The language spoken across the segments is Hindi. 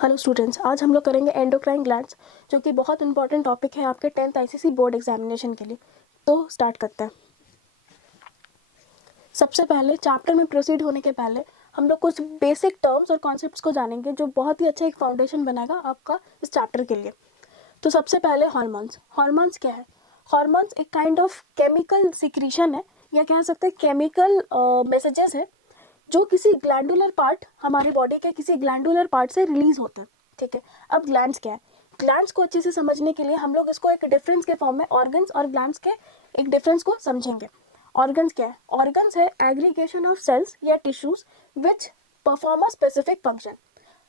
हेलो स्टूडेंट्स, आज हम लोग करेंगे एंडोक्राइन ग्लैंड्स, जो कि बहुत इंपॉर्टेंट टॉपिक है आपके 10th आईसीसी बोर्ड एग्जामिनेशन के लिए। तो स्टार्ट करते हैं। सबसे पहले चैप्टर में प्रोसीड होने के पहले हम लोग कुछ बेसिक टर्म्स और कॉन्सेप्ट्स को जानेंगे, जो बहुत ही अच्छा एक फाउंडेशन बनाएगा आपका इस चैप्टर के लिए। तो सबसे पहले हार्मोन्स। हार्मोन्स क्या है? हार्मोन्स एक काइंड ऑफ केमिकल सिक्रीशन है, या कह सकते हैं केमिकल मैसेजेस है, जो किसी ग्लैंडुलर पार्ट, हमारी बॉडी के किसी ग्लैंडुलर पार्ट से रिलीज होते हैं। ठीक है, अब ग्लैंड्स क्या है? ग्लैंड्स को अच्छे से समझने के लिए हम लोग इसको एक डिफरेंस के फॉर्म में ऑर्गन्स और ग्लैंड्स के एक डिफरेंस को समझेंगे। ऑर्गन्स क्या है? ऑर्गन्स है एग्रीगेशन ऑफ सेल्स या tissues which perform a specific function.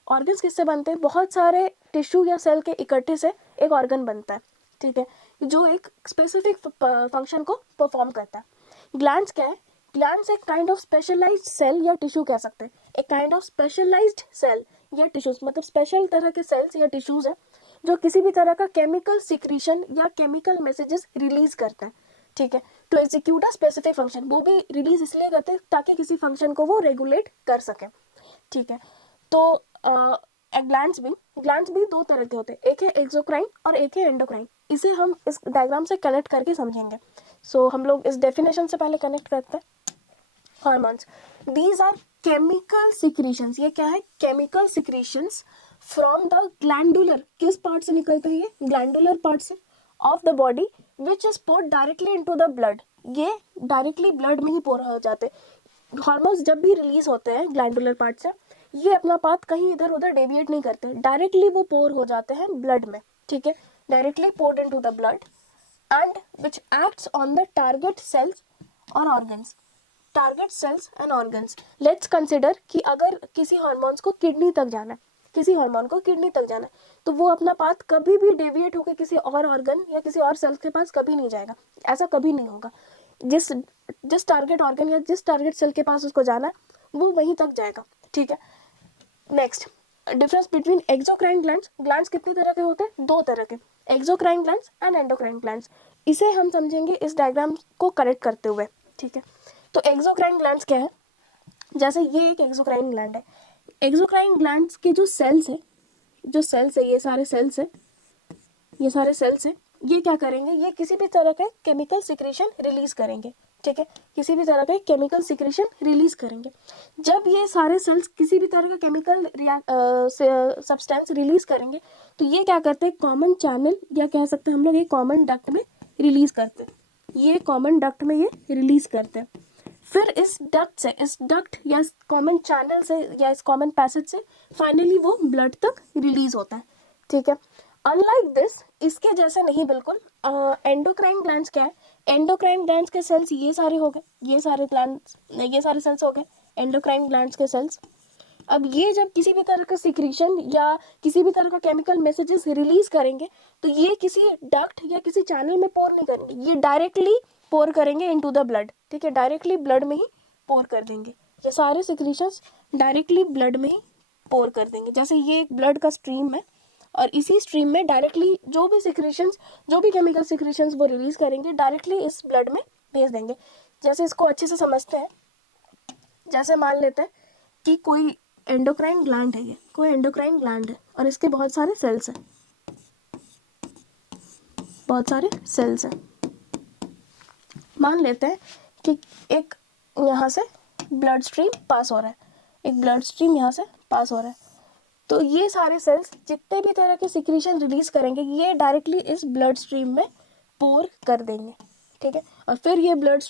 Organs किससे बनते हैं? बहुत सारे टिश्यू या सेल के इकट्ठे से एक ऑर्गन बनता है। ठीक है, जो एक स्पेसिफिक फंक्शन को परफॉर्म करता है। ग्लैंड्स क्या है? ग्लैंड्स एक काइंड ऑफ स्पेशलाइज्ड सेल या टिश्यू कह सकते हैं। एक काइंड ऑफ स्पेशलाइज्ड सेल या टिश्यूज, मतलब स्पेशल तरह के सेल्स या टिश्यूज है, जो किसी भी तरह का केमिकल सिक्रीशन या केमिकल मैसेजेस रिलीज करता है। ठीक है, to execute a specific function. वो भी रिलीज इसलिए करते हैं ताकि किसी फंक्शन को वो रेगुलेट कर सके। ठीक है, तो ग्लैंड्स भी दो तरह के होते हैं, एक है एक्सोक्राइन और एक है एंडोक्राइन। इसे हम इस डायग्राम से कनेक्ट करके समझेंगे। सो हम लोग इस डेफिनेशन से पहले कनेक्ट करते हैं। Hormones, these are chemical secretions. ये क्या है? Chemical secretions from the glandular, किस पार्ट से निकलते हैं? ये ग्लैंडुलर पार्ट से, of the body which is poured directly into the blood. ये डायरेक्टली ब्लड में ही पोर हो जाते हैं। हार्मोन्स जब भी रिलीज होते हैं ग्लैंडुलर पार्ट से, ये अपना पाथ कहीं इधर उधर डेविएट नहीं करते, डायरेक्टली वो पोर हो जाते हैं ब्लड में। ठीक है, directly poured into the blood and which acts on the target cells और organs. Target cells and organs, let's consider कि अगर किसी हार्मोन्स को किडनी तक जाना है, किसी हार्मोन को किडनी तक जाना है, तो वो अपना पाथ कभी भी डेविएट होकर किसी और ऑर्गन या किसी और सेल के पास कभी नहीं जाएगा। ऐसा कभी नहीं होगा। जिस जिस टारगेट ऑर्गन या जिस टारगेट सेल के पास उसको जाना है, वो वहीं तक जाएगा। ठीक है, next, difference between exocrine glands. Glands कितने तरह के होते हैं? दो तरह के, exocrine glands and endocrine glands. इसे हम समझेंगे इस डायग्राम को करेक्ट करते हुए। ठीक है, तो एक्सोक्राइन ग्लैंड्स क्या है? जैसे ये एक एक्सोक्राइन ग्लैंड है। एक्सोक्राइन ग्लैंड्स के जो सेल्स है, ये सारे सेल्स है, ये क्या करेंगे? ये किसी भी तरह का केमिकल सिक्रेशन रिलीज करेंगे। ठीक है, किसी भी तरह का केमिकल सिक्रेशन रिलीज करेंगे। जब ये सारे सेल्स किसी भी तरह का केमिकल सब्सटेंस रिलीज करेंगे, तो ये क्या करते हैं? कॉमन चैनल या कह सकते हैं हम लोग एक कॉमन डक्ट में रिलीज करते हैं। ये कॉमन डक्ट में ये रिलीज करते हैं। फिर इस डक्ट या इस कॉमन चैनल से या इस कॉमन पैसेज से फाइनली वो ब्लड तक रिलीज होता है। ठीक है, अनलाइक दिस, इसके जैसे नहीं बिल्कुल। एंडोक्राइन ग्लैंड्स क्या है? एंडोक्राइन ग्लैंड्स के सेल्स ये सारे हो गए, ये सारे सेल्स हो गए एंडोक्राइन ग्लैंड्स के सेल्स। अब ये जब किसी भी तरह का सिक्रीशन या किसी भी तरह का केमिकल मैसेजेस रिलीज करेंगे, तो ये किसी डक्ट या किसी चैनल में पोर नहीं करेंगे, ये डायरेक्टली पोर करेंगे इनटू द ब्लड। ठीक है, डायरेक्टली ब्लड में ही पोर कर देंगे। ये सारे सिक्रीशंस डायरेक्टली ब्लड में ही पोर कर देंगे। जैसे ये एक ब्लड का स्ट्रीम है, और इसी स्ट्रीम में डायरेक्टली जो भी सिक्रीशंस, जो भी केमिकल सिक्रीशंस वो रिलीज करेंगे, डायरेक्टली इस ब्लड में भेज देंगे। जैसे इसको अच्छे से समझते हैं। जैसे मान लेते हैं कि कोई एंडोक्राइन ग्लैंड है, ये कोई एंडोक्राइन ग्लैंड है और इसके बहुत सारे सेल्स हैं, मान लेते हैं कि एक यहाँ से ब्लड स्ट्रीम पास हो रहा है, यहाँ से पास हो रहा है। तो ये सारे सेल्स जितने भी तरह के सिक्रीशन रिलीज करेंगे, ये डायरेक्टली इस ब्लड स्ट्रीम में पोर कर देंगे। ठीक है, और फिर ये ब्लड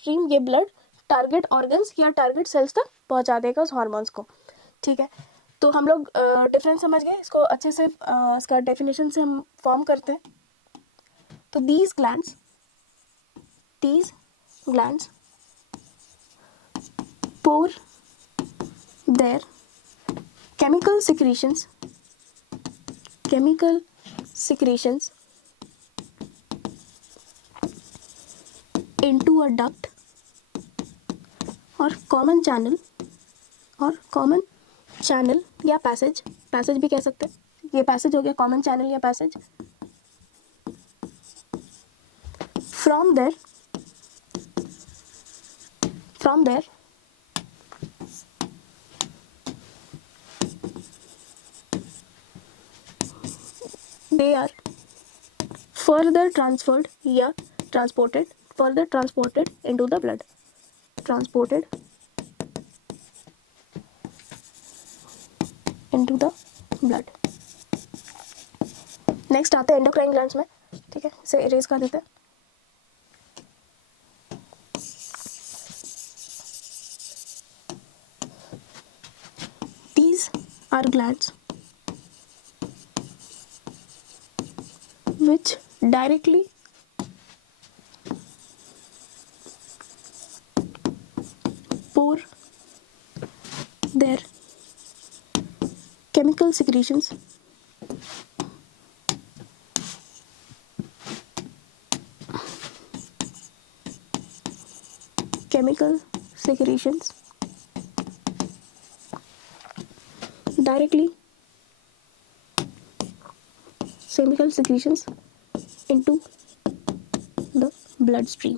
टारगेट ऑर्गन्स या टारगेट सेल्स तक पहुंचा देगा उस हार्मोन्स को। ठीक है, तो हम लोग डिफरेंस समझ गए, इसको अच्छे से इसका डेफिनेशन से हम फॉर्म करते हैं। तो these glands pour their chemical secretions into a duct or common channel या पैसेज भी कह सकते हैं। ये पैसेज हो गया, कॉमन चैनल या passage. From there they are further transferred या transported into the blood, transported into the blood. Next आते हैं एंडोक्राइन ग्लैंड्स में, ठीक है, इसे इरेज कर देते हैं. These are glands which directly pour their chemical secretions directly chemical secretions into the bloodstream.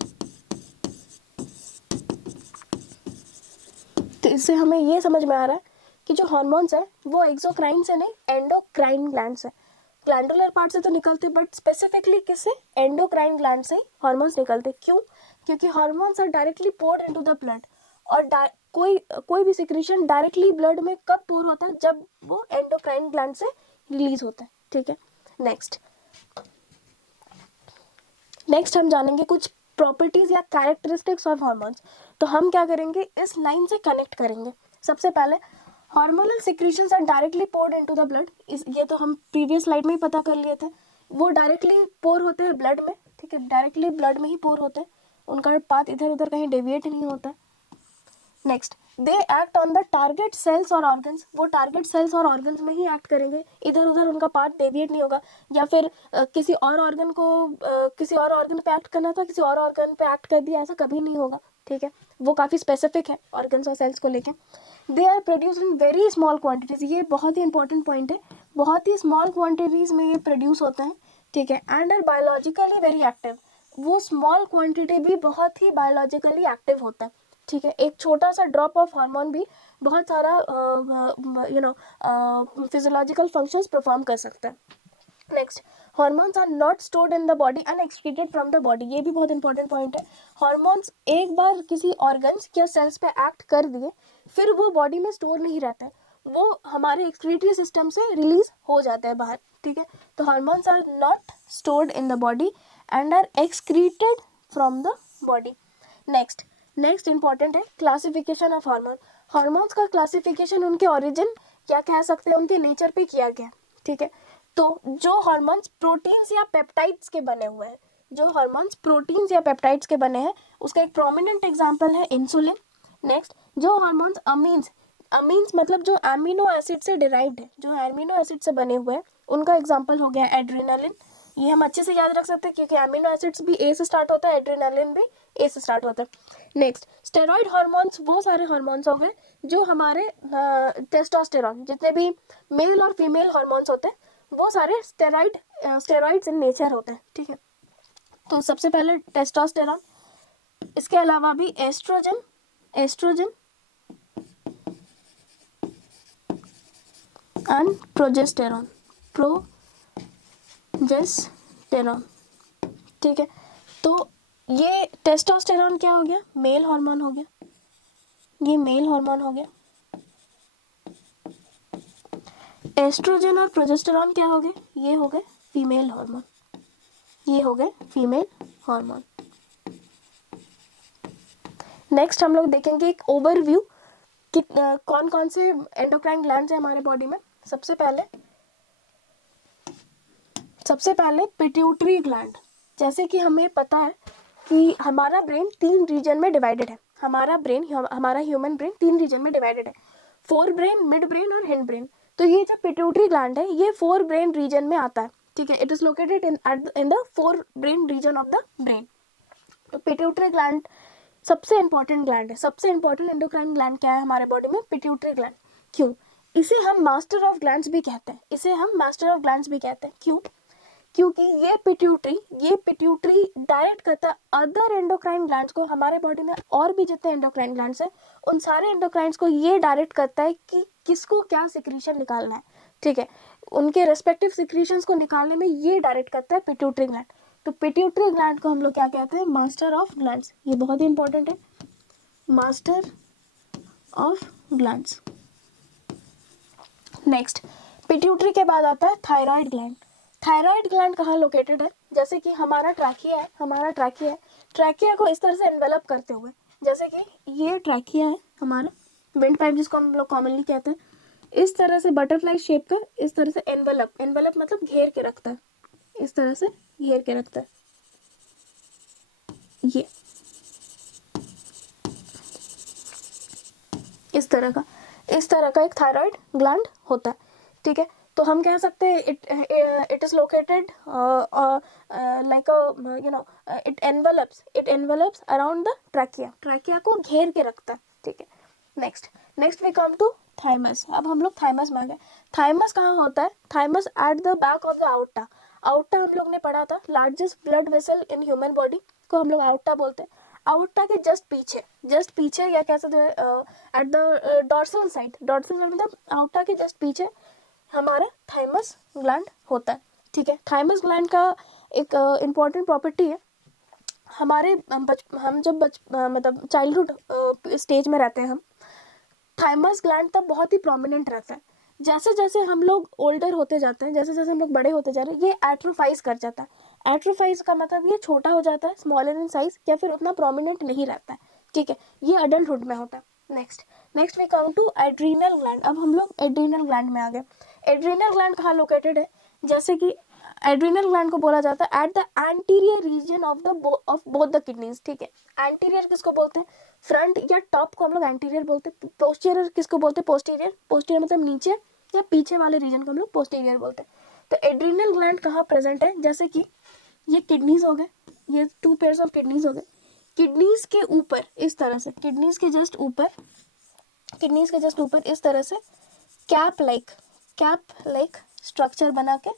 तो इससे हमें ये समझ में आ रहा है कि जो हार्मोन्स है वो एक्सोक्राइन से नहीं एंडोक्राइन ग्लैंड से, ग्लैंडुलर पार्ट से तो निकलते बट स्पेसिफिकली किससे, एंडोक्राइन ग्लैंड से हार्मोन्स निकलते. क्यों? क्योंकि hormones are directly poured into the blood, और कोई भी सिक्रीशन डायरेक्टली ब्लड में कब पोर होता है, जब वो एंडोक्राइन ग्लैंड से रिलीज होता है. ठीक है, नेक्स्ट हम जानेंगे कुछ प्रॉपर्टीज या कैरेक्टरिस्टिक्स ऑफ हार्मोन्स. तो हम क्या करेंगे, इस लाइन से कनेक्ट करेंगे. सबसे पहले hormonal secretions are directly poured into the blood. ये तो हम प्रीवियस स्लाइड में ही पता कर लिए थे, वो डायरेक्टली पोर होते हैं ब्लड में. ठीक है, डायरेक्टली ब्लड में ही पोर होते हैं, उनका पाथ इधर उधर कहीं डेविएट नहीं होता है. Next, they act on the target cells और ऑर्गन्स. वो टारगेट सेल्स और ऑर्गन्स में ही एक्ट करेंगे, इधर उधर उनका पार्ट डेविएट नहीं होगा, या फिर किसी और ऑर्गन पे एक्ट करना था, किसी और ऑर्गन पे एक्ट कर दिया, ऐसा कभी नहीं होगा. ठीक है, वो काफ़ी स्पेसिफिक है ऑर्गन्स और सेल्स को लेके. They are produce in very small quantities. ये बहुत ही इंपॉर्टेंट पॉइंट है, बहुत ही स्मॉल क्वान्टिटीज़ में ये प्रोड्यूस होते हैं. ठीक है, and are biologically very active. वो स्मॉल क्वान्टिटी भी बहुत ही बायोलॉजिकली एक्टिव होता है. ठीक है, एक छोटा सा ड्रॉप ऑफ हार्मोन भी बहुत सारा फिजियोलॉजिकल फंक्शंस परफॉर्म कर सकता है. Next, hormones are not stored in the body and excreted from the body. ये भी बहुत इंपॉर्टेंट पॉइंट है. हार्मोन्स एक बार किसी ऑर्गन्स या सेल्स पे एक्ट कर दिए, फिर वो बॉडी में स्टोर नहीं रहता है, वो हमारे एक्सक्रीटरी सिस्टम से रिलीज हो जाता है बाहर. ठीक है, तो hormones are not stored in the body and are excreted from the body. Next important है क्लासिफिकेशन ऑफ हार्मोन. हार्मोन्स का क्लासिफिकेशन उनके ओरिजिन या कह सकते हैं उनके नेचर पे किया गया. ठीक है, तो जो हार्मोन्स प्रोटीन्स या पेप्टाइड्स के बने हुए हैं, जो हार्मोन्स प्रोटीन्स या पेप्टाइड्स के बने हैं, उसका एक प्रोमिनेंट एग्जांपल है इंसुलिन. नेक्स्ट, जो हार्मोन्स अमीन्स मतलब जो एमिनो एसिड से डिराइव्ड है, जो एमिनो एसिड से बने हुए हैं, उनका एग्जांपल हो गया एड्रेनालिन. ये हम अच्छे से याद रख सकते हैं क्योंकि एमिनो एसिड्स भी ए से स्टार्ट होता है, एड्रेनालिन भी ए से स्टार्ट होता है. नेक्स्ट, स्टेरॉइड हार्मोन्स वो सारे हार्मोन्स हो गए जो हमारे टेस्टोस्टेरॉन, जितने भी मेल और फीमेल हार्मोन्स होते हैं, वो सारे स्टेरॉइड्स इन नेचर होते हैं. ठीक है, तो सबसे पहले टेस्टोस्टेरॉन, इसके अलावा भी एस्ट्रोजन एंड प्रोजेस्टेरॉन. ठीक है, तो ये टेस्टोस्टेरॉन क्या हो गया, मेल हार्मोन हो गया, ये मेल हार्मोन हो गया. एस्ट्रोजन और प्रोजेस्टेरॉन क्या हो गए, ये हो गए फीमेल हार्मोन, ये हो गए फीमेल हार्मोन. नेक्स्ट हम लोग देखेंगे एक ओवरव्यू कि कौन कौन से एंडोक्राइन ग्लैंड्स हैं हमारे बॉडी में. सबसे पहले पिट्यूटरी ग्लैंड. जैसे कि हमें पता है कि हमारा ब्रेन 3 रीजन में डिवाइडेड है. हमारा ह्यूमन ब्रेन 3 रीजन में डिवाइडेड है, फोर ब्रेन, मिड ब्रेन और हिंड ब्रेन. तो ये जो पिट्यूटरी ग्लैंड है ये 4 ब्रेन रीजन में आता है. ठीक है, it is located in the 4 brain region of the brain. तो पिट्यूटरी ग्लैंड सबसे इंपॉर्टेंट ग्लैंड है. सबसे इंपॉर्टेंट एंडोक्राइन ग्लैंड क्या है हमारे बॉडी में, पिट्यूटरी ग्लैंड. क्यों? इसे हम मास्टर ऑफ ग्लैंड्स भी कहते हैं. क्यों? क्योंकि ये पिट्यूटरी डायरेक्ट करता है अदर एंडोक्राइन ग्लैंड्स को. हमारे बॉडी में और भी जितने एंडोक्राइन ग्लैंड्स हैं, उन सारे एंडोक्राइंस को ये डायरेक्ट करता है कि किसको क्या सिक्रीशन निकालना है. ठीक है, उनके रेस्पेक्टिव सिक्रीशंस को निकालने में ये डायरेक्ट करता है पिट्यूटरी ग्लैंड। तो पिट्यूटरी ग्लैंड को हम लोग क्या कहते हैं, मास्टर ऑफ ग्लैंड्स। ये बहुत ही इंपॉर्टेंट है, master of glands. Next pituitary के बाद आता है थायराइड ग्लैंड। थायराइड ग्लैंड कहाँ लोकेटेड है, जैसे कि हमारा ट्रैकिया है, ट्रैकिया को इस तरह से एनवेलप करते हुए, जैसे कि ये ट्रैकिया है हमारा, विंड पाइप जिसको हम लोग कॉमनली कहते हैं, इस तरह से बटरफ्लाई शेप का इस तरह से एनवेलप मतलब घेर के रखता है, इस तरह से घेर के रखता है। ये इस तरह का एक थायराइड ग्लैंड होता है, ठीक है। तो हम कह सकते हैं it is located like it envelops around the trachea को घेर के रखता है, ठीक है। Next we come to thymus. अब हम लोग थाइमस में आ गए। थाइमस कहाँ होता है, thymus at the back of the outta. Outta हम लोग ने पढ़ा था, largest blood vessel in human body को हम लोग आउटा बोलते हैं। आउटा के जस्ट पीछे या कह सकते हैं एट द डॉर्सल साइड मतलब आउटा के जस्ट पीछे हमारा थाइमस ग्लैंड होता है, ठीक है। थाइमस ग्लैंड का एक इम्पॉर्टेंट प्रॉपर्टी है, हम जब मतलब चाइल्डहुड स्टेज में रहते हैं हम, थाइमस ग्लैंड तब बहुत ही प्रोमिनेंट रहता है। जैसे जैसे हम लोग ओल्डर होते जाते हैं, जैसे जैसे हम लोग बड़े होते जा रहे हैं, ये एट्रोफाइज कर जाता है। एट्रोफाइज का मतलब ये छोटा हो जाता है, स्मॉलर इन साइज, या फिर उतना प्रोमिनेंट नहीं रहता है, ठीक है। ये अडल्टहुड में होता है। Next we come to adrenal gland. अब हम लोग एड्रीनल ग्लैंड में आ गए। एड्रीनल ग्लैंड कहाँ लोकेटेड है, जैसे कि एड्रीनल ग्लैंड को बोला जाता है at the anterior reason of both the kidneys, ठीक है। एंटीरियर किसको बोलते हैं, फ्रंट या टॉप को हम लोग एंटीरियर बोलते हैं। पोस्टीरियर किसको बोलते हैं, पोस्टीरियर मतलब नीचे या पीछे वाले रीजन को हम लोग पोस्टीरियर बोलते हैं। तो एड्रीनल ग्लैंड कहाँ प्रेजेंट है, जैसे कि ये किडनीज हो गए, ये 2 पेयर्स ऑफ किडनीज हो गए। किडनीज के ऊपर इस तरह से, किडनीज के जस्ट ऊपर इस तरह से कैप लाइक स्ट्रक्चर बना के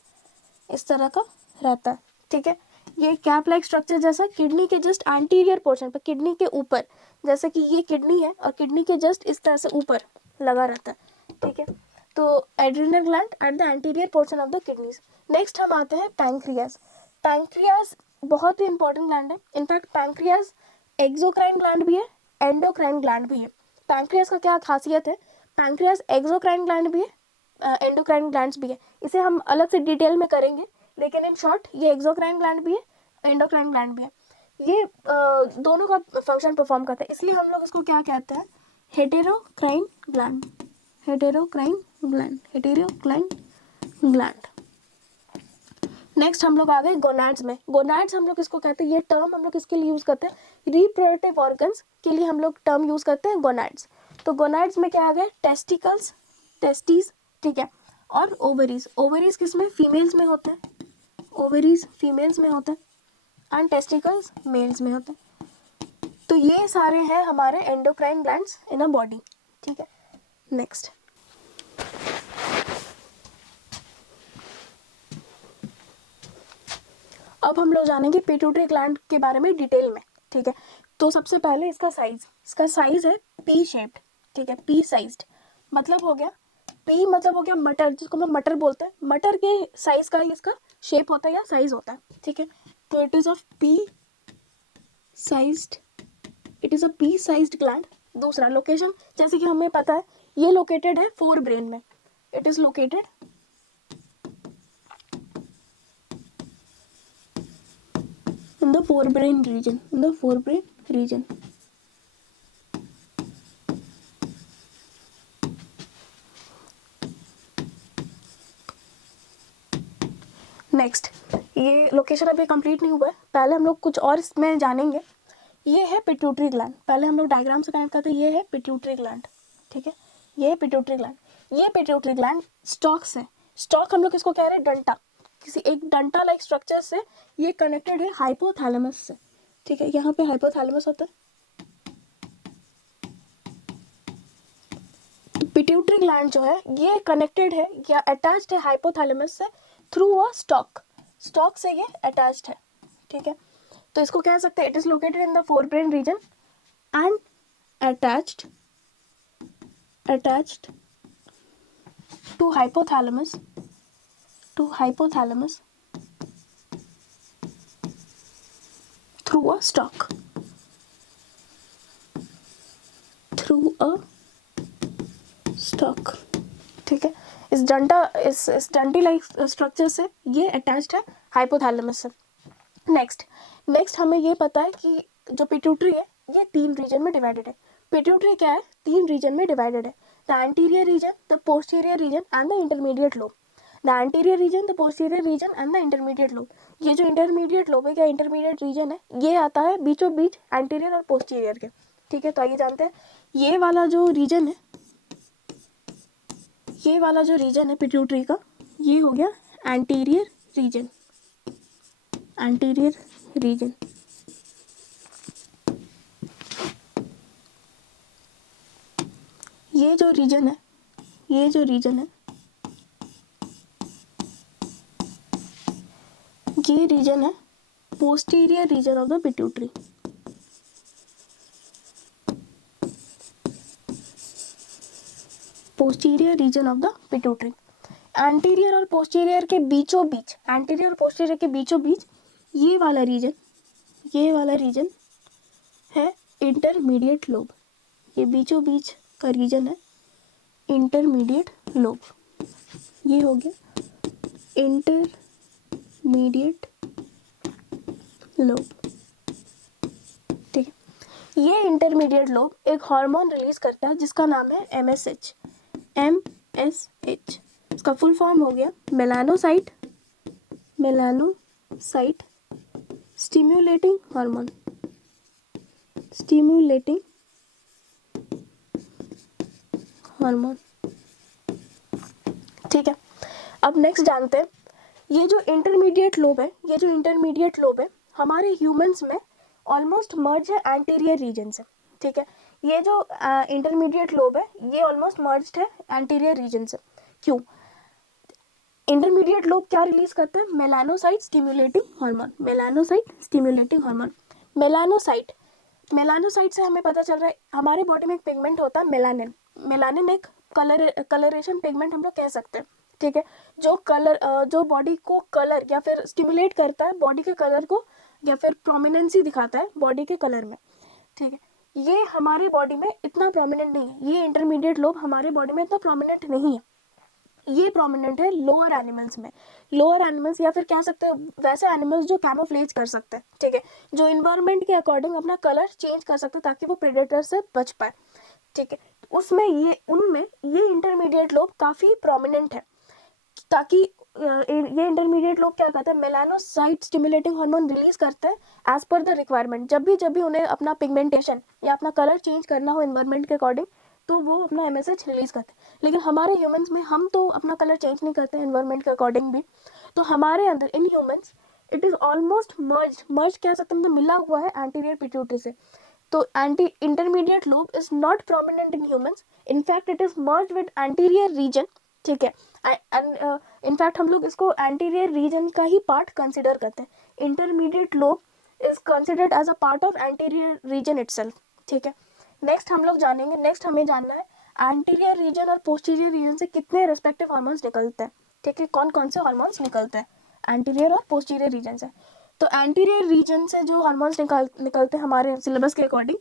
इस तरह का रहता है, ठीक है। ये कैप लाइक स्ट्रक्चर जैसा किडनी के जस्ट एंटीरियर पोर्शन पर, किडनी के ऊपर, जैसे कि ये किडनी है और किडनी के जस्ट इस तरह से ऊपर लगा रहता है, ठीक है। तो adrenal gland at the anterior portion of the kidneys. Next हम आते हैं पैंक्रियाज। पैंक्रियाज बहुत ही इंपॉर्टेंट ग्लैंड है। इनफैक्ट पैंक्रियाज एक्सोक्राइन ग्लैंड भी है, एंडोक्राइन ग्लैंड भी है। पैंक्रियाज का क्या खासियत है, पैंक्रियाज एक्सोक्राइन ग्लैंड भी है, एंडोक्राइन ग्लैंड्स भी है। इसे हम अलग से डिटेल में करेंगे, लेकिन इन शॉर्ट ये एक्सोक्राइन ग्लैंड भी है, एंडोक्राइन ग्लैंड भी है। ये दोनों का फंक्शन परफॉर्म करता है, इसलिए हम लोग इसको क्या कहते हैं, हेटेरोक्राइन ग्लैंड। नेक्स्ट हम लोग आ गए गोनाड्स में। गोनाड्स हम लोग किसको कहते हैं, ये टर्म हम लोग किसके लिए यूज करते हैं, रिप्रोडक्टिव ऑर्गन्स के लिए हम लोग टर्म यूज करते हैं गोनाड्स। तो गोनाड्स में क्या आ गए, टेस्टीज, ठीक है, और ओवरीज किस में, फीमेल्स में होते हैं, एंड टेस्टिकल्स मेल्स में होते हैं। तो ये सारे हैं हमारे endocrine glands in a body, ठीक है। नेक्स्ट अब हम लोग जानेंगे पिट्यूटरी ग्लैंड के बारे में डिटेल में, ठीक है। तो सबसे पहले इसका साइज है पी शेप्ड, ठीक है, पी साइज्ड मतलब हो गया मटर, जिसको हम मटर बोलते हैं। मटर के साइज का इसका शेप होता है या साइज होता है, ठीक है। तो it is a P sized gland. दूसरा लोकेशन, जैसे कि हमें पता है ये लोकेटेड है फोर ब्रेन में। It is located in the forebrain region. Next, ये लोकेशन अभी कंप्लीट नहीं हुआ है, पहले हम लोग कुछ और इसमें जानेंगे। ये है पिट्यूटरी ग्लैंड, पहले हम लोग डायग्राम से कनेक्ट करते हैं। ये है पिट्यूटरी ग्लैंड, ठीक है, ये है पिट्यूटरी ग्लैंड। ये पिट्यूटरी ग्लैंड स्टॉक से, स्टॉक हम लोग इसको कह रहे हैं डंटा, किसी एक डंटा लाइक स्ट्रक्चर से ये कनेक्टेड है हाइपोथैलेमस से, ठीक है। यहाँ पे हाइपोथैलेमस होता है। पिट्यूटरी ग्लैंड जो है ये कनेक्टेड है या अटैच्ड है हाइपोथैलेमस से थ्रू अ स्टॉक से ये अटैच्ड है, ठीक है। तो इसको कह सकते हैं it is located in the forebrain region and attached to hypothalamus to hypothalamus through a stalk. Through a stalk. ठीक है, इस डंडी लाइक स्ट्रक्चर से ये अटैच्ड है हाइपोथैलेमस से. नेक्स्ट हमें ये पता है कि जो पिट्यूटरी है ये 3 रीजन में डिवाइडेड है. पिट्यूटरी क्या है, 3 रीजन में डिवाइडेड है. The anterior reason, the posterior reason and the intermediate lobe. The anterior reason, the posterior reason and the intermediate lobe. ये जो इंटरमीडिएट लोब है या इंटरमीडिएट रीजन है ये आता है बीचों बीच एंटीरियर और पोस्टीरियर के. ठीक है, तो आइए जानते हैं ये वाला जो रीजन है, ये वाला जो रीजन है पिट्यूटरी का, ये हो गया एंटीरियर रीजन. Anterior reason. ये जो रीजन है, ये जो रीजन है, ये रीजन है posterior reason of the pituitary. Posterior reason of the pituitary. Anterior और पोस्टीरियर के बीचों बीच, एंटीरियर और पोस्टीरियर के बीचों बीच ये वाला रीजन, ये वाला रीजन है इंटरमीडिएट लोब. ये बीचों बीच का रीजन है इंटरमीडिएट लोब. ये हो गया इंटरमीडिएट लोब. ठीक है, ये इंटरमीडिएट लोब एक हार्मोन रिलीज करता है जिसका नाम है MSH. MSH इसका फुल फॉर्म हो गया melanocyte stimulating hormone. Stimulating hormone. ठीक है, अब नेक्स्ट जानते हैं ये जो इंटरमीडिएट लोब है, ये जो इंटरमीडिएट लोब है हमारे ह्यूमंस में ऑलमोस्ट मर्ज है एंटीरियर रीजन से. ठीक है, ये जो इंटरमीडिएट लोब है ये ऑलमोस्ट मर्ज्ड है एंटीरियर रीजन से. क्यों? इंटरमीडिएट लोब क्या रिलीज करता है? Melanocyte stimulating hormone. Melanocyte stimulating hormone. Melanocyte से हमें पता चल रहा है हमारे बॉडी में एक पिगमेंट होता है मेलानिन. मेलानिन एक कलरेशन पिगमेंट हम लोग कह सकते हैं. ठीक है, जो बॉडी को कलर या फिर स्टिमुलेट करता है, बॉडी के कलर को या फिर प्रोमिनेंसी दिखाता है बॉडी के कलर में. ठीक है, ये हमारे बॉडी में इतना प्रोमिनेंट नहीं है. ये इंटरमीडिएट लोब हमारे बॉडी में इतना प्रोमिनेंट नहीं है. ये प्रोमिनेंट है लोअर एनिमल्स में. लोअर एनिमल्स या फिर कह सकते हैं वैसे एनिमल्स जो कैमोफ्लेज कर सकते हैं. ठीक है, जो इन्वायरमेंट के अकॉर्डिंग अपना कलर चेंज कर सकते हैं ताकि वो प्रेडेटर से बच पाए. ठीक है, उनमें ये इंटरमीडिएट लोब काफ़ी प्रोमिनेंट है ताकि ये इंटरमीडिएट लोब क्या करते हैं, मेलानोसाइट स्टिमुलेटिंग हार्मोन रिलीज करते हैं एज पर द रिक्वायरमेंट. जब भी उन्हें अपना पिगमेंटेशन या अपना कलर चेंज करना हो इन्वायरमेंट के अकॉर्डिंग तो वो अपना MSH रिलीज करते हैं. लेकिन हमारे ह्यूमंस में हम तो अपना कलर चेंज नहीं करते इन्वायरमेंट के अकॉर्डिंग भी. तो हमारे अंदर in humans it is almost merge कह सकते हैं, तो मिला हुआ है एंटीरियर पिट्यूटरी से. तो intermediate lobe is not prominent in humans. In fact it is merge with anterior reason. ठीक है, इनफैक्ट हम लोग इसको एंटीरियर रीजन का ही पार्ट कंसिडर करते हैं. Intermediate lobe is considered as a part of anterior region itself. ठीक है, नेक्स्ट हमें जानना है एंटीरियर रीजन और पोस्टीरियर रीजन से कितने रेस्पेक्टिव हार्मोन्स निकलते हैं. ठीक है, कौन कौन से हार्मोन्स निकलते हैं एंटीरियर और पोस्टीरियर रीजन से. तो एंटीरियर रीजन से जो हार्मोन्स निकलते हैं हमारे सिलेबस के अकॉर्डिंग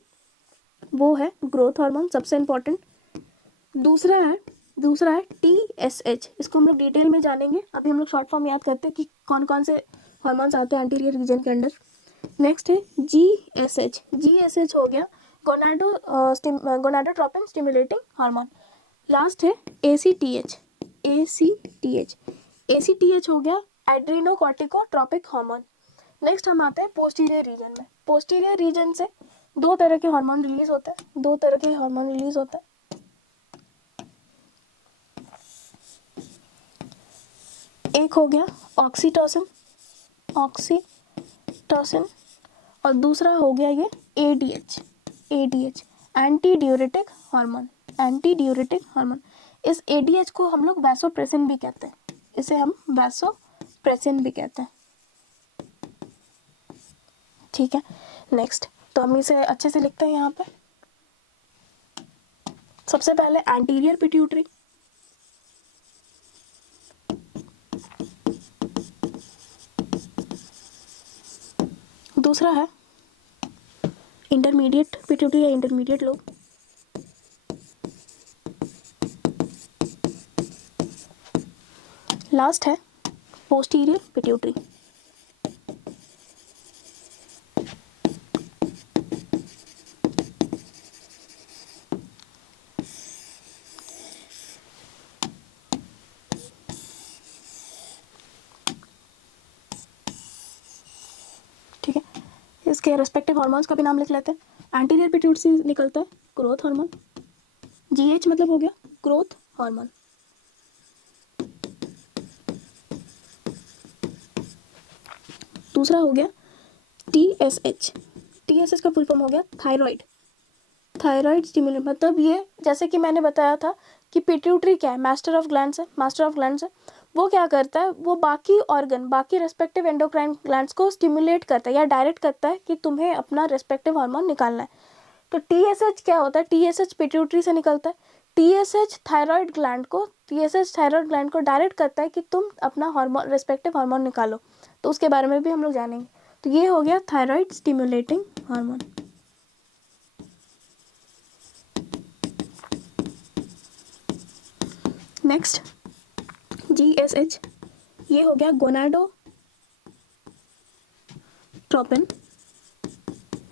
वो है ग्रोथ हार्मोन, सबसे इम्पोर्टेंट. दूसरा है TSH. इसको हम लोग डिटेल में जानेंगे. अभी हम लोग शॉर्ट फॉर्म याद करते हैं कि कौन कौन से हार्मोन्स आते हैं एंटीरियर रीजन के अंडर. नेक्स्ट है GSH. GSH हो गया गोनाडोट्रोपिन स्टिमुलेटिंग हार्मोन. लास्ट है ACTH. ACTH हो गया एड्रीनोकॉर्टिकोट्रोपिक हार्मोन. नेक्स्ट हम आते हैं पोस्टीरियर रीजन में. पोस्टीरियर रीजन से दो तरह के हार्मोन रिलीज होते हैं. एक हो गया ऑक्सीटोसिन और दूसरा हो गया ये ADH एंटी ड्यूरेटिक हार्मोन. इस ADH को हम लोग वैसोप्रेसिन भी कहते हैं. ठीक है, नेक्स्ट तो हम इसे अच्छे से लिखते हैं यहाँ पे. सबसे पहले एंटीरियर पिट्यूटरी. दूसरा है इंटरमीडिएट पिट्यूटरी या इंटरमीडिएट लोब। लास्ट है पोस्टीरियर पिट्यूटरी। ठीक है, इसके रेस्पेक्टिव हार्मोन्स का भी नाम लिख लेते हैं। एंटीरियर पिट्यूटरी से निकलता है ग्रोथ हार्मोन, जीएच मतलब हो गया ग्रोथ हार्मोन। दूसरा हो गया टीएसएच। टीएसएच का फुल फॉर्म हो गया थायराइड। थायराइड स्टिमुलेट मतलब ये, जैसे कि मैंने बताया था कि पिट्यूटरी क्या है, मास्टर ऑफ ग्लैंड्स है, मास्टर ऑफ ग्लैंड्स है। वो क्या करता है, वो बाकी ऑर्गन, बाकी रेस्पेक्टिव एंडोक्राइन ग्लैंड्स को स्टिमुलेट करता है या डायरेक्ट करता है कि तुम्हें अपना रेस्पेक्टिव हार्मोन निकालना है। तो टीएसएच क्या होता है, टीएसएच पिट्यूटरी से निकलता है। टीएसएच थायराइड ग्लैंड को डायरेक्ट करता है कि तुम अपना हार्मोन, रेस्पेक्टिव हार्मोन निकालो। तो उसके बारे में भी हम लोग जानेंगे। तो ये हो गया thyroid stimulating hormone. Next GSH, ये हो गया गोनाडोट्रोपिन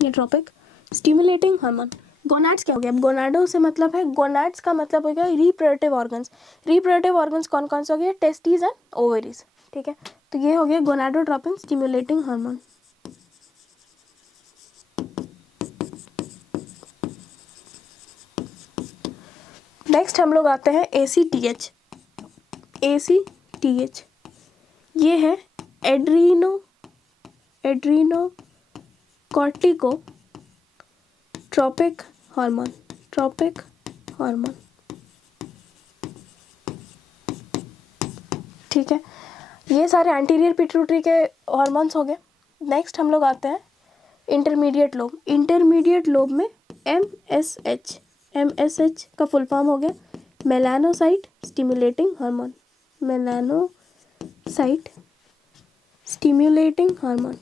या ट्रोपिक स्टिमुलेटिंग हार्मोन। गोनाड्स क्या हो गया, गोनाडो से मतलब है, गोनाड्स का मतलब हो गया रिप्रोडक्टिव ऑर्गन्स। रिप्रोडक्टिव ऑर्गन्स कौन कौन से हो गए, टेस्टिस एंड ओवरीज। ठीक है, तो ये हो गया गोनाडोट्रोपिन स्टिमुलेटिंग हार्मोन। नेक्स्ट हम लोग आते हैं एसीटीएच। एसीटीएच ये है एड्रीनोकॉर्टिकोट्रोपिक हार्मोन। ट्रोपिक हार्मोन, ठीक है, ये सारे एंटीरियर पिट्यूटरी के हार्मोन्स हो गए। नेक्स्ट हम लोग आते हैं इंटरमीडिएट लोब। इंटरमीडिएट लोब में एमएसएच। एमएसएच का फुल फॉर्म हो गया melanocyte stimulating hormone. Melanocyte stimulating hormone.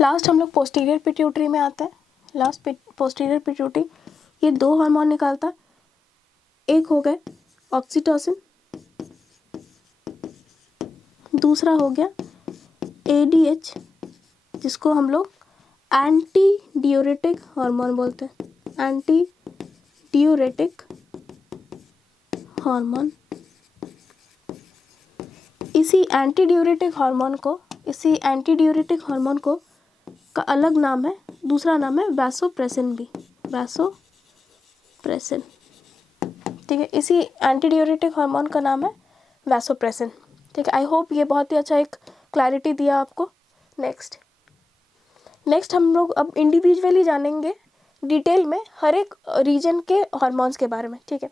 Last हम लोग पोस्टीरियर पिट्यूटरी में आते हैं। लास्ट पोस्टीरियर पिट्यूटरी ये दो हार्मोन निकालता है। एक हो गए ऑक्सीटोसिन, दूसरा हो गया एडीएच, जिसको हम लोग एंटी डियूरेटिक हार्मोन बोलते हैं। Anti diuretic hormone. इसी एंटी डियूरेटिक हार्मोन को का अलग नाम है, दूसरा नाम है वैसोप्रेसिन भी, वैसोप्रेसिन। ठीक है, इसी एंटी डियूरेटिक हार्मोन का नाम है वैसोप्रेसिन। ठीक है, आई होप ये बहुत ही अच्छा एक क्लैरिटी दिया आपको। नेक्स्ट हम लोग अब इंडिविजुअली जानेंगे डिटेल में हर एक रीजन के हार्मोन्स के बारे में। ठीक है,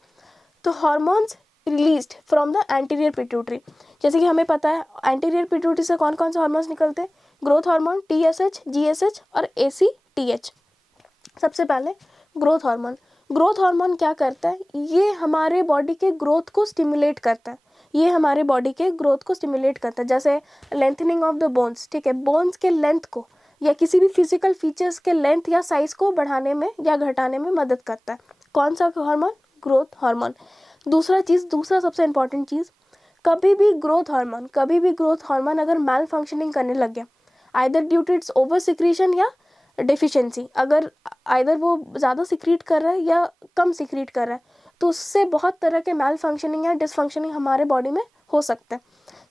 तो hormones released from the anterior pituitary, जैसे कि हमें पता है एंटीरियर पिट्यूटरी से कौन कौन से हार्मोन्स निकलते हैं, ग्रोथ हार्मोन, टीएसएच, जीएसएच और एसीटीएच। सबसे पहले ग्रोथ हार्मोन। ग्रोथ हार्मोन क्या करता है, ये हमारे बॉडी के ग्रोथ को स्टिमुलेट करता है। ये हमारे बॉडी के ग्रोथ को स्टिमुलेट करता है, जैसे लेंथनिंग ऑफ द बोन्स। ठीक है, बोन्स के लेंथ को या किसी भी फिजिकल फीचर्स के लेंथ या साइज को बढ़ाने में या घटाने में मदद करता है। कौन सा हार्मोन, ग्रोथ हार्मोन। दूसरा सबसे इंपॉर्टेंट चीज़, कभी भी ग्रोथ हार्मोन अगर मैल फंक्शनिंग करने लग गया, either due to its over secretion या डिफिशिएंसी, अगर आइदर वो ज़्यादा सिक्रीट कर रहा है या कम सिक्रीट कर रहा है, तो उससे बहुत तरह के मैल फंक्शनिंग या डिसफंक्शनिंग हमारे बॉडी में हो सकते हैं।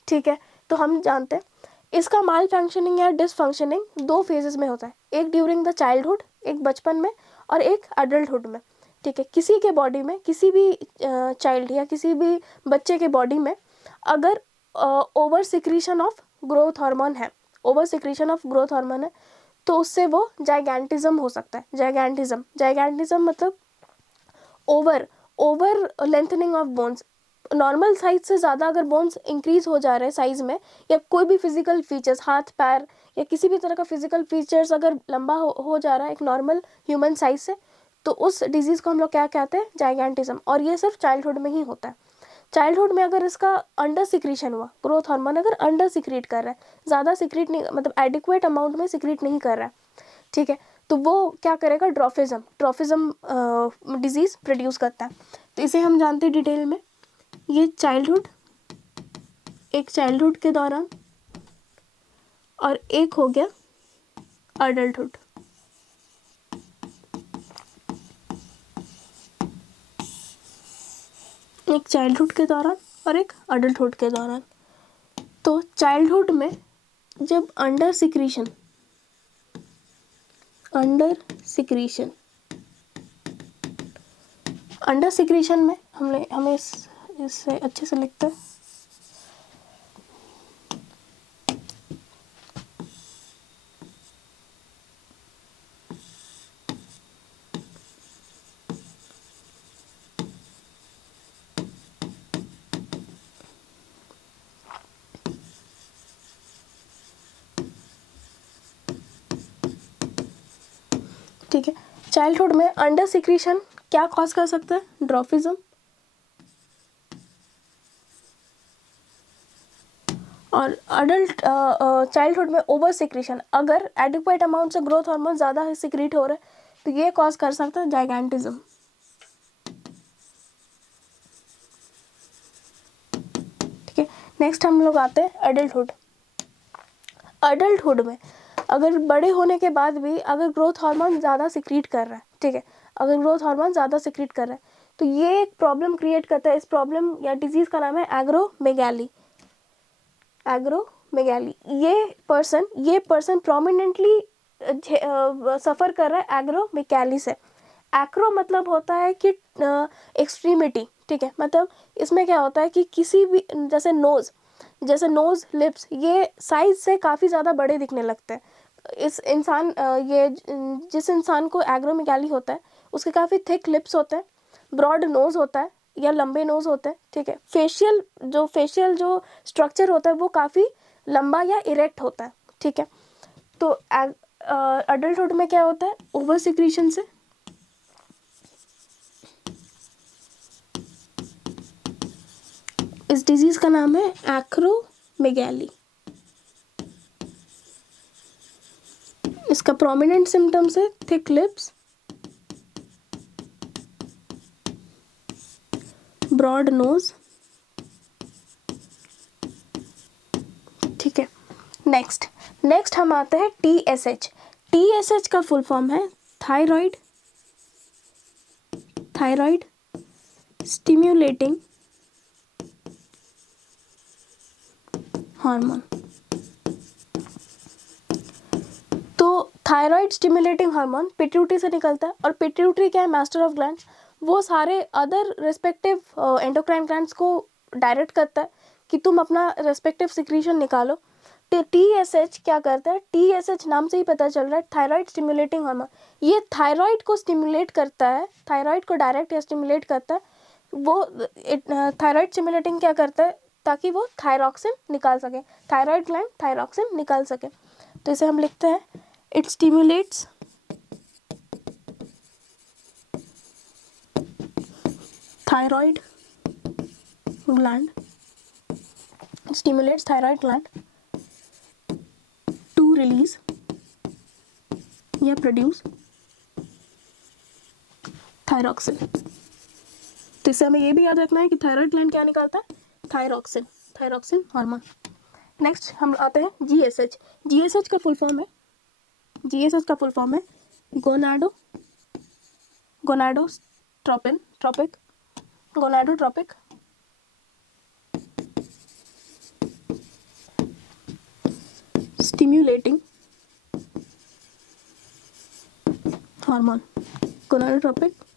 ठीक है, तो हम जानते हैं इसका मैल फंक्शनिंग या डिसफंक्शनिंग दो फेजेस में होता है, एक ड्यूरिंग द चाइल्डहुड, एक बचपन में, और एक एडल्टहुड में। ठीक है, किसी के बॉडी में, किसी भी चाइल्ड या किसी भी बच्चे के बॉडी में अगर over secretion of growth hormone है, तो उससे वो जाइगैंटिज्म हो सकता है। जाइगैंटिज्म मतलब over lengthening of bones. Normal size से ज़्यादा अगर बोन्स इंक्रीज हो जा रहे हैं साइज में, या कोई भी फिजिकल फीचर्स, हाथ पैर या किसी भी तरह का फिजिकल फीचर्स अगर लंबा हो जा रहा है एक नॉर्मल ह्यूमन साइज से, तो उस डिजीज़ को हम लोग क्या कहते हैं, जाइगेंटिज्म। और ये सिर्फ चाइल्डहुड में ही होता है। चाइल्डहुड में अगर इसका अंडर सिक्रीशन हुआ, ग्रोथ हार्मोन अगर अंडर सिक्रीट कर रहा है, ज़्यादा सिक्रीट नहीं, मतलब एडिक्वेट अमाउंट में सिक्रीट नहीं कर रहा है, ठीक है, तो वो क्या करेगा, ड्रॉफिज्म डिजीज़ प्रोड्यूस करता है। तो इसे हम जानते हैं डिटेल में। ये चाइल्डहुड, एक चाइल्डहुड के दौरान, और एक हो गया अडल्टहुड। एक चाइल्डहुड के दौरान और एक अडल्टहुड के दौरान। तो चाइल्डहुड में जब अंडर सिक्रीशन में हमें इससे अच्छे से लिखते हैं। ठीक है, चाइल्डहुड में अंडर सिक्रीशन क्या कॉज कर सकता है, ड्रॉफिज्म। और अडल्ट चाइल्डहुड में ओवर सिक्रीशन, अगर एडिक्वेट अमाउंट से ग्रोथ हार्मोन ज़्यादा सिक्रीट हो रहा है तो ये कॉज कर सकता है जाइगेंटिज्म। ठीक है, नेक्स्ट हम लोग आते हैं अडल्टहुड। अडल्टहुड में अगर बड़े होने के बाद भी अगर ग्रोथ हार्मोन ज़्यादा सिक्रीट कर रहा है, ठीक है, अगर ग्रोथ हार्मोन ज़्यादा सिक्रीट कर रहा है तो ये एक प्रॉब्लम क्रिएट करता है। इस प्रॉब्लम या डिजीज़ का नाम है एग्रोमेगाली। ये पर्सन प्रोमिनेंटली सफ़र कर रहा है एग्रोमेगाली से। एक्रो मतलब होता है कि एक्सट्रीमिटी, ठीक है, मतलब इसमें क्या होता है कि किसी भी जैसे नोज़ लिप्स ये साइज से काफ़ी ज़्यादा बड़े दिखने लगते हैं। जिस इंसान को एग्रोमेगाली होता है उसके काफ़ी थिक लिप्स होते हैं, ब्रॉड नोज़ होता है या लंबे नोज़ होते हैं, ठीक है, फेशियल जो स्ट्रक्चर होता है वो काफ़ी लंबा या इरेक्ट होता है, ठीक है। तो अडल्टहुड में क्या होता है, ओवर सिक्रीशन से इस डिजीज़ का नाम है एक्रोमेगाली। इसका प्रोमिनेंट सिम्टम्स है थिक लिप्स, ब्रॉड नोज, ठीक है। नेक्स्ट हम आते हैं TSH। TSH का फुल फॉर्म है थायराइड स्टिम्युलेटिंग हार्मोन। तो थायराइड स्टिम्युलेटिंग हार्मोन पिट्यूटरी से निकलता है, और पिट्यूटरी क्या है, मास्टर ऑफ ग्लैंड्स, वो सारे अदर रेस्पेक्टिव एंडोक्राइन ग्लैंड्स को डायरेक्ट करता है कि तुम अपना रेस्पेक्टिव सिक्रीशन निकालो। तो TSH क्या करता है, TSH नाम से ही पता चल रहा है, थायराइड स्टिम्युलेटिंग हार्मोन। ये थायराइड को स्टिम्युलेट करता है, थायराइड को डायरेक्ट या स्टिम्युलेट करता है। वो थायराइड स्टिम्युलेटिंग क्या करता है, ताकि वो थायरॉक्सिन निकाल सके, थायराइड ग्लैंड थायरॉक्सिन निकाल सके। तो इसे हम लिखते हैं, it stimulates thyroid gland to release या प्रोड्यूस थायरॉक्सिन। तो इससे हमें ये भी याद रखना है कि थायराइड ग्लैंड क्या निकालता है, थायरॉक्सिन हार्मोन। नेक्स्ट हम आते हैं GSH। GSH का फुल फॉर्म है गोनाडोट्रोपिक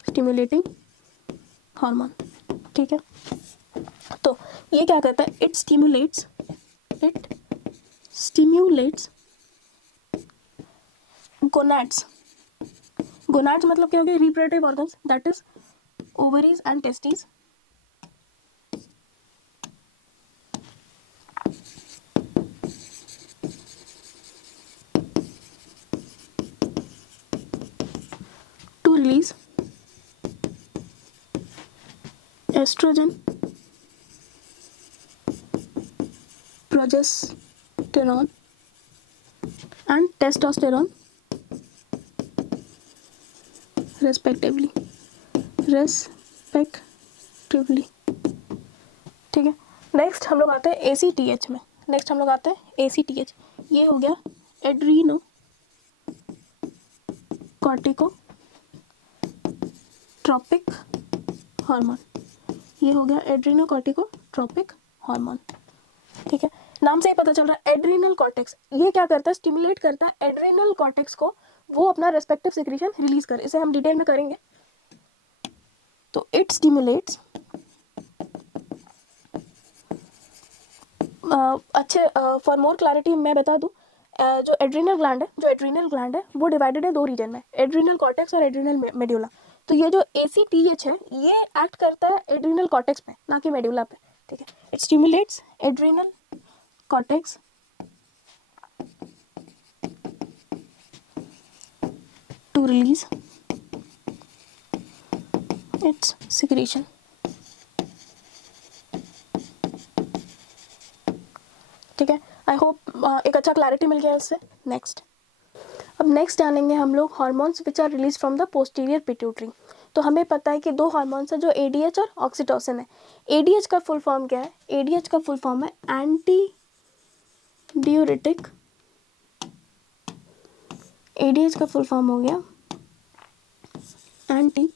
स्टिम्युलेटिंग हार्मोन, ठीक है। तो ये क्या करता है, इट स्टिम्युलेट्स गोनाड्स मतलब क्या हो गया, reproductive organs, that is ovaries and testis, to release oestrogen, progesterone and testosterone respectively, ठीक है। नेक्स्ट हम लोग आते हैं ACTH में। ACTH, ये हो गया एड्रीनो कॉर्टिकोट्रोपिक हार्मोन, ये हो गया एड्रीनोकॉर्टिकोट्रोपिक हार्मोन, ठीक है। नाम से ही पता चल रहा है एड्रीनल कॉर्टेक्स, ये क्या करता है, स्टिमुलेट करता है एड्रीनल कॉर्टेक्स को, वो अपना रेस्पेक्टिव सिक्रीशन रिलीज करे। इसे हम डिटेल में करेंगे। तो इट स्टिमुलेट्स अच्छे, फॉर मोर क्लैरिटी मैं बता दूं, जो एड्रीनल ग्लैंड है वो डिवाइडेड है दो रीजन में, एड्रीनल कॉर्टेक्स और एड्रीनल मेडुला। तो ये जो ACTH है ये एक्ट करता है एड्रीनल कॉर्टेक्स पे, ना कि मेडुला पे, ठीक है। It stimulates adrenal cortex to release its secretion, ठीक है। आई होप एक अच्छा क्लैरिटी मिल गया इससे। अब नेक्स्ट जानेंगे हम लोग hormones which are release from the posterior pituitary. तो हमें पता है कि दो हार्मोन्स है जो ADH और ऑक्सीटोसिन है। ADH का फुल फॉर्म क्या है, ADH का फुल फॉर्म है एंटी डियूरेटिक, ADH का फुल फॉर्म हो गया एंटी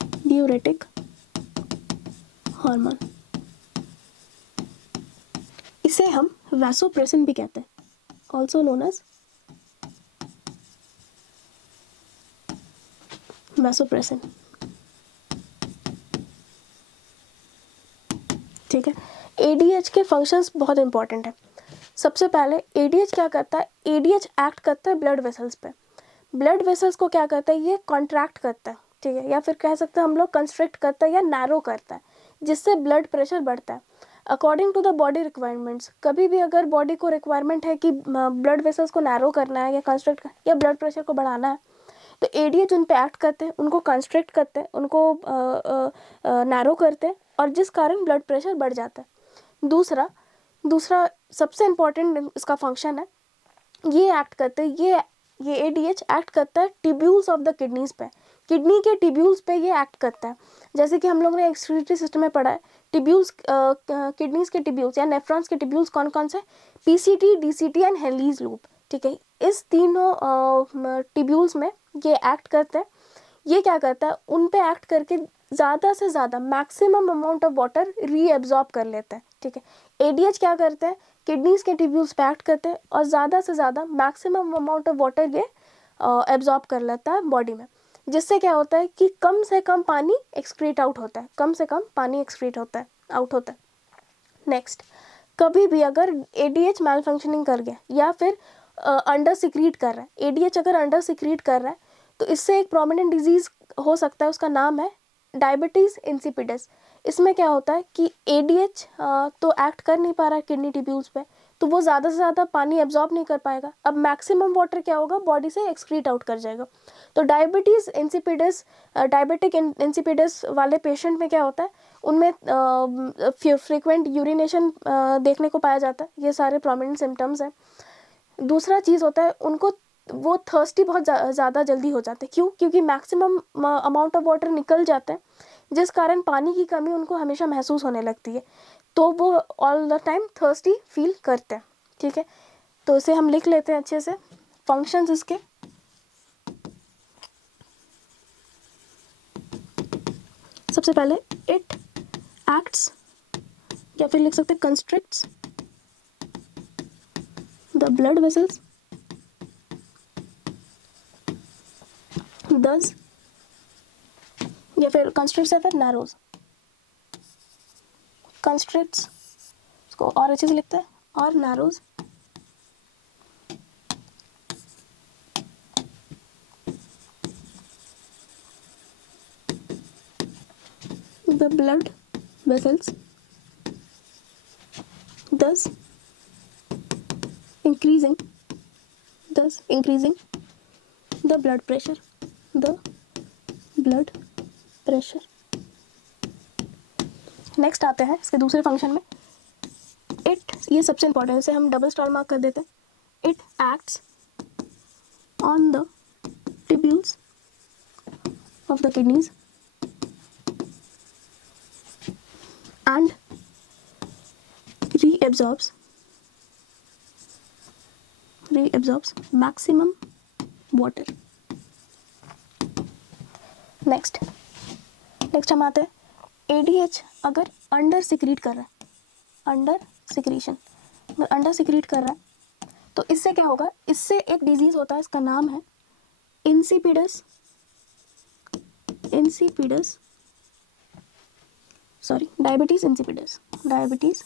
डियूरेटिक हार्मोन। इसे हम वैसोप्रेसिन भी कहते हैं, ऑल्सो नोन एज वैसोप्रेसिन, ठीक है। ADH के फंक्शंस बहुत इंपॉर्टेंट है। सबसे पहले ADH क्या करता है, ADH एक्ट करता है ब्लड वेसल्स पे। ब्लड वेसल्स को क्या करता है, ये कॉन्ट्रैक्ट करता है, ठीक है, या फिर कह सकते हैं हम लोग कंस्ट्रिक्ट करता है या नैरो करता है, जिससे ब्लड प्रेशर बढ़ता है according to the body requirements. कभी भी अगर बॉडी को रिक्वायरमेंट है कि ब्लड वेसल्स को नैरो करना है या कंस्ट्रिक्ट या ब्लड प्रेशर को बढ़ाना है, तो ADH उन पे एक्ट करते हैं, उनको कंस्ट्रिक्ट करते हैं, उनको नैरो करते हैं, और जिस कारण ब्लड प्रेशर बढ़ जाता है। दूसरा सबसे इम्पॉर्टेंट इसका फंक्शन है, ये एक्ट करते हैं, ये ADH एक्ट करता है ट्यूब्यूल्स ऑफ द किडनीज पे, किडनी के ट्यूब्यूल्स पे ये एक्ट करता है। जैसे कि हम लोग ने एक्सक्रीटरी सिस्टम में पढ़ा है, ट्यूब्यूल्स, किडनीज के ट्यूब्यूल्स या नेफ्रॉन्स के ट्यूब्यूल्स कौन कौन से, PCT, DCT एंड हेनलीज लूप, ठीक है। इस तीनों ट्यूब्यूल्स में ये एक्ट करते हैं। ये क्या करता है, उन पे एक्ट करके ज़्यादा से ज़्यादा maximum amount of water reabsorb कर लेते हैं, ठीक है। ADH क्या करते हैं, किडनीज के ट्यूब्यूल्स पे एक्ट करते हैं और ज़्यादा से ज़्यादा मैक्सिमम अमाउंट ऑफ वाटर ये एब्जॉर्ब कर लेता है बॉडी में, जिससे क्या होता है कि कम से कम पानी एक्सक्रीट आउट होता है, आउट होता है। नेक्स्ट, कभी भी अगर ADH मैल फंक्शनिंग कर गया या फिर अंडर सिक्रीट कर रहा है, ADH अगर अंडर सिक्रीट कर रहा है, तो इससे एक प्रोमिनेंट डिजीज़ हो सकता है, उसका नाम है डायबिटीज़ इंसिपिडस। इसमें क्या होता है कि ADH तो एक्ट कर नहीं पा रहा है किडनी ट्यूब्यूल्स पे, तो वो ज़्यादा से ज़्यादा पानी एब्जॉर्ब नहीं कर पाएगा। अब मैक्सिमम वाटर क्या होगा, बॉडी से एक्सक्रीट आउट कर जाएगा। तो डायबिटीज़ इंसिपिडस, डायबिटिक इंसिपिडस वाले पेशेंट में क्या होता है, उनमें फ्रीक्वेंट यूरिनेशन देखने को पाया जाता है। ये सारे प्रोमिनेंट सिम्टम्स हैं। दूसरा चीज़ होता है, उनको वो थर्स्टी बहुत ज़्यादा जल्दी हो जाते हैं। क्यों? क्योंकि मैक्सिमम अमाउंट ऑफ वाटर निकल जाता है, जिस कारण पानी की कमी उनको हमेशा महसूस होने लगती है, तो वो all the time thirsty feel करते हैं, ठीक है। तो इसे हम लिख लेते हैं अच्छे से, फंक्शंस इसके। सबसे पहले इट एक्ट्स, या फिर लिख सकते हैं कंस्ट्रिक्ट्स द ब्लड वेसल्स, thus, या फिर कंस्ट्रिक्ट्स या फिर नैरोज, कंस्ट्रिक्ट्स इसको और अच्छे से लिखते हैं, और narrows the blood vessels, thus increasing the blood pressure, next आते हैं इसके दूसरे फंक्शन में। इट, ये सबसे इंपॉर्टेंट, इसे हम डबल स्टार मार्क कर देते हैं। It acts on the tubules of the kidneys and reabsorbs maximum water. Next हम आते हैं ADH अगर अंडर सिक्रीट कर रहा है, अंडर सिक्रीशन, अगर अंडर सिक्रीट कर रहा है तो इससे क्या होगा, इससे एक डिजीज होता है, इसका नाम है insipidus, diabetes insipidus, diabetes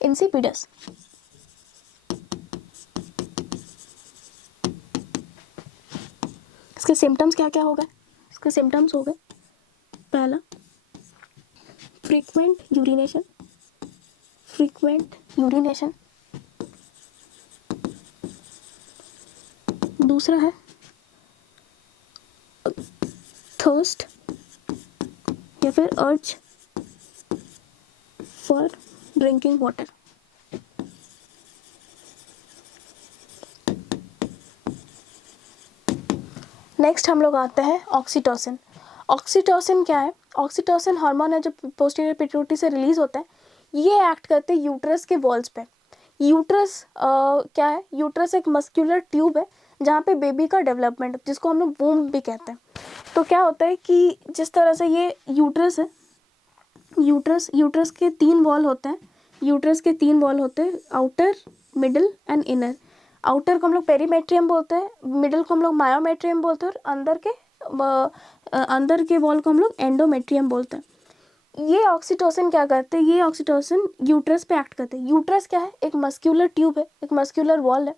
insipidus. इसके सिम्टम्स क्या क्या हो गए, इसके सिम्टम्स हो गए, पहला फ्रीक्वेंट यूरिनेशन, दूसरा है थर्स्ट या फिर urge for drinking water. Next हम लोग आते हैं ऑक्सीटोसिन। ऑक्सीटोसिन क्या है, ऑक्सीटोसिन हार्मोन है जो पोस्टीरियर पिट्यूटरी से रिलीज होता है। ये एक्ट करते हैं यूट्रस के वॉल्स पे। यूट्रस क्या है, यूट्रस एक मस्कुलर ट्यूब है जहाँ पे बेबी का डेवलपमेंट, जिसको हम लोग वूम्ब भी कहते हैं। तो क्या होता है कि जिस तरह से ये यूट्रस है, यूट्रस के 3 वॉल होते हैं, outer, middle and inner. Outer को हम लोग पेरीमेट्रियम बोलते हैं, मिडिल को हम लोग मायोमेट्रियम बोलते हैं, और अंदर के वॉल को हम लोग एंडोमेट्रियम बोलते हैं। ये ऑक्सीटोसिन क्या करते हैं, ये ऑक्सीटोसिन यूट्रस पे एक्ट करते हैं। यूट्रस क्या है, एक मस्कुलर ट्यूब है, एक मस्कुलर वॉल है।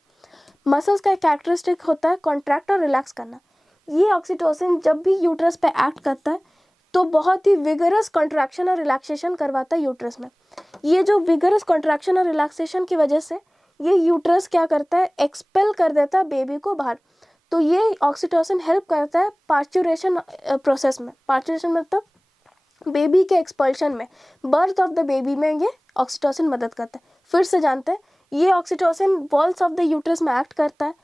मसल्स का एक कैरेक्टरिस्टिक होता है कॉन्ट्रैक्ट और रिलैक्स करना। ये ऑक्सीटोसिन जब भी यूट्रस पे एक्ट करता है तो बहुत ही विगरस कॉन्ट्रैक्शन और रिलैक्सेशन करवाता है यूट्रस में। ये जो विगरस कॉन्ट्रैक्शन और रिलैक्सेशन की वजह से ये यूट्रस क्या करता है, एक्सपेल कर देता है बेबी को बाहर। तो ये ऑक्सीटोसिन हेल्प करता है पार्चुरेशन प्रोसेस में। पार्चुरेशन मतलब बेबी के एक्सपल्शन में, बर्थ ऑफ द बेबी में ये ऑक्सीटोसिन मदद करता है। फिर से जानते हैं, ये oxytocin walls of the uterus में एक्ट करता है।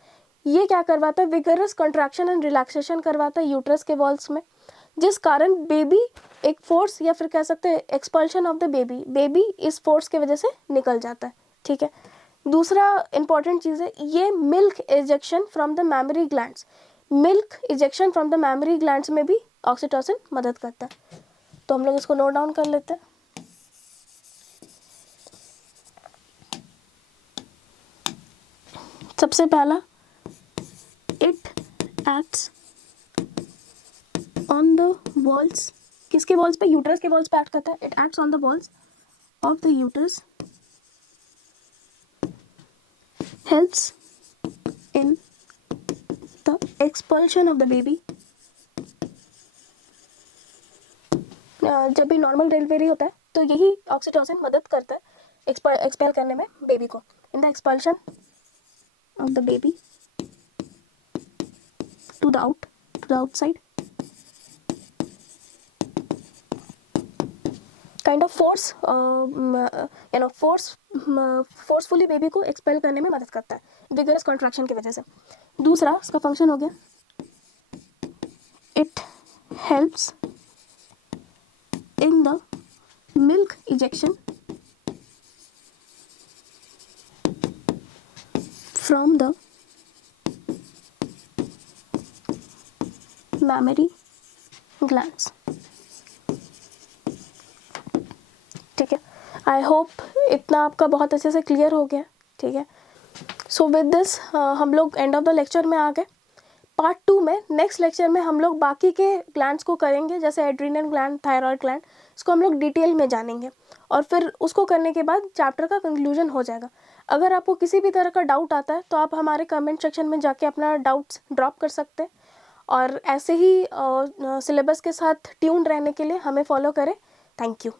ये क्या करवाता है, विगरस कॉन्ट्रैक्शन एंड रिलैक्सेशन करवाता है यूट्रस के वॉल्स में, जिस कारण बेबी एक फोर्स या फिर कह सकते हैं एक्सपल्शन ऑफ द बेबी इस फोर्स की वजह से निकल जाता है। ठीक है, दूसरा इंपॉर्टेंट चीज़ है ये milk ejection from the memory glands. Milk ejection from the memory glands में भी ऑक्सीटोसिन मदद करता है। तो हम लोग इसको नोट डाउन कर लेते हैं। सबसे पहला, it acts on the walls, किसके वॉल्स पे, यूट्रस के वॉल्स पे एक्ट करता है। It acts on the walls of the uterus, helps in the expulsion of the baby. जब भी नॉर्मल डिलीवरी होता है तो यही ऑक्सीटोसिन मदद करता है एक्सपेल करने में बेबी को, in the expulsion of the baby to the outside, kind of force forcefully baby को एक्सपेल करने में मदद करता है विगरस कॉन्ट्रैक्शन की वजह से। दूसरा इसका फंक्शन हो गया, it helps in the milk ejection from the mammary glands। ठीक है, आई होप इतना आपका बहुत अच्छे से क्लियर हो गया। ठीक है, सो विद दिस हम लोग एंड ऑफ द लेक्चर में आ गए। पार्ट 2 में, नेक्स्ट लेक्चर में हम लोग बाकी के ग्लैंड्स को करेंगे, जैसे एड्रीनल ग्लैंड, थायराइड ग्लैंड, इसको हम लोग डिटेल में जानेंगे और फिर उसको करने के बाद चैप्टर का कंक्लूजन हो जाएगा। अगर आपको किसी भी तरह का डाउट आता है तो आप हमारे कमेंट सेक्शन में जाके अपना डाउट्स ड्रॉप कर सकते हैं, और ऐसे ही सिलेबस के साथ ट्यून रहने के लिए हमें फॉलो करें। Thank you.